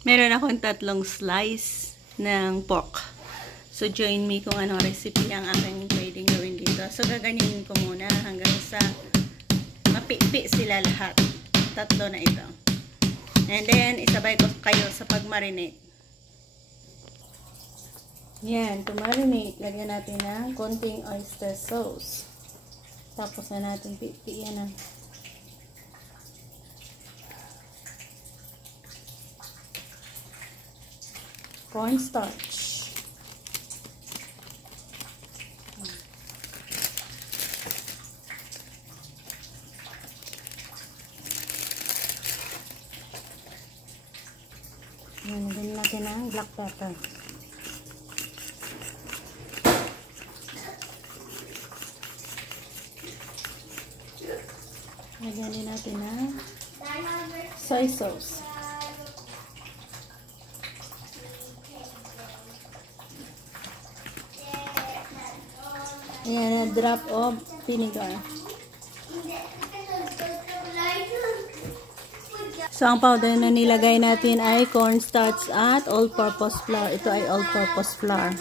Meron akong 3 slice ng pork. So, join me kung anong recipe ang aking pwedeng gawin dito. So, gaganyanin ko muna hanggang sa mapipi sila lahat. 3 na ito. And then, isabay ko kayo sa pag-marinate. Yan, to marinate, lagyan natin ng konting oyster sauce. Tapos na natin pipiyan ng cornstarch. Yan, lagyan natin ng black pepper. Lagyan din natin ng soy sauce. Ayan, a drop of vinegar. So, ang powder na nilagay natin ay cornstarch at all-purpose flour. Ito ay all-purpose flour.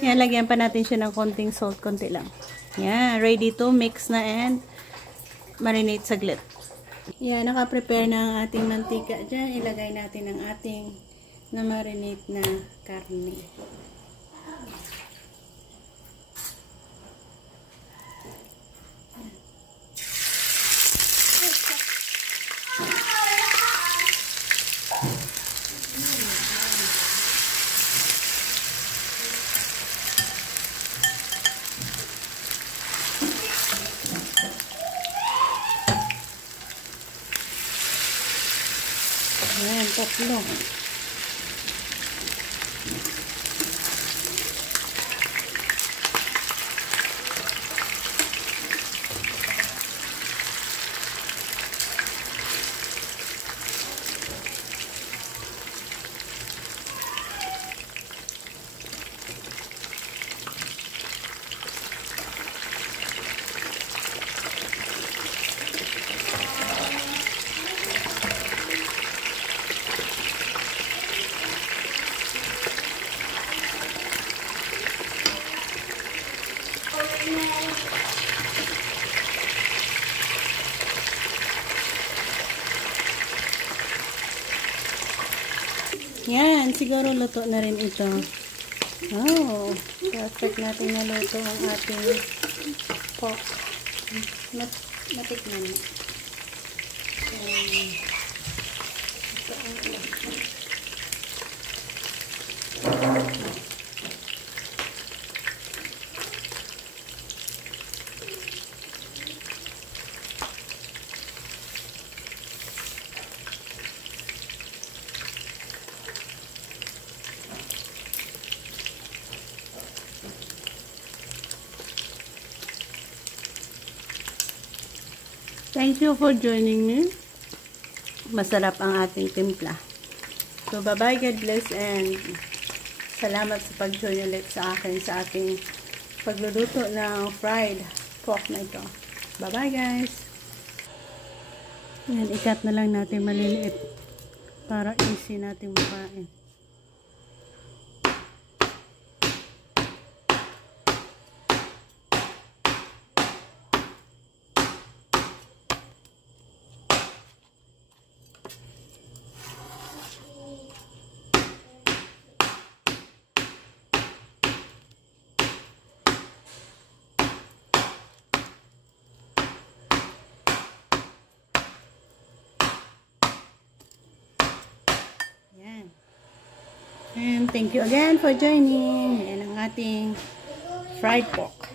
Yan, lagyan pa natin siya ng konting salt, konti lang. Yan, ready to mix na and marinate saglit. Yan, naka-prepare na ang ating mantika dyan. Ilagay natin ang ating na marinate na karne. Ayan, 3. Yan, siguro luto na rin ito. Oh, perfect natin na luto ang ating pork. Matikman na. Thank you for joining me. Masarap ang ating timpla. So, bye-bye, God bless, and salamat sa pag-join ulit sa akin sa ating pagluluto ng fried pork na ito. Bye-bye, guys. Yan, ikat na lang natin maliliit para easy natin makain. And thank you again for joining. Yan ang ating fried pork.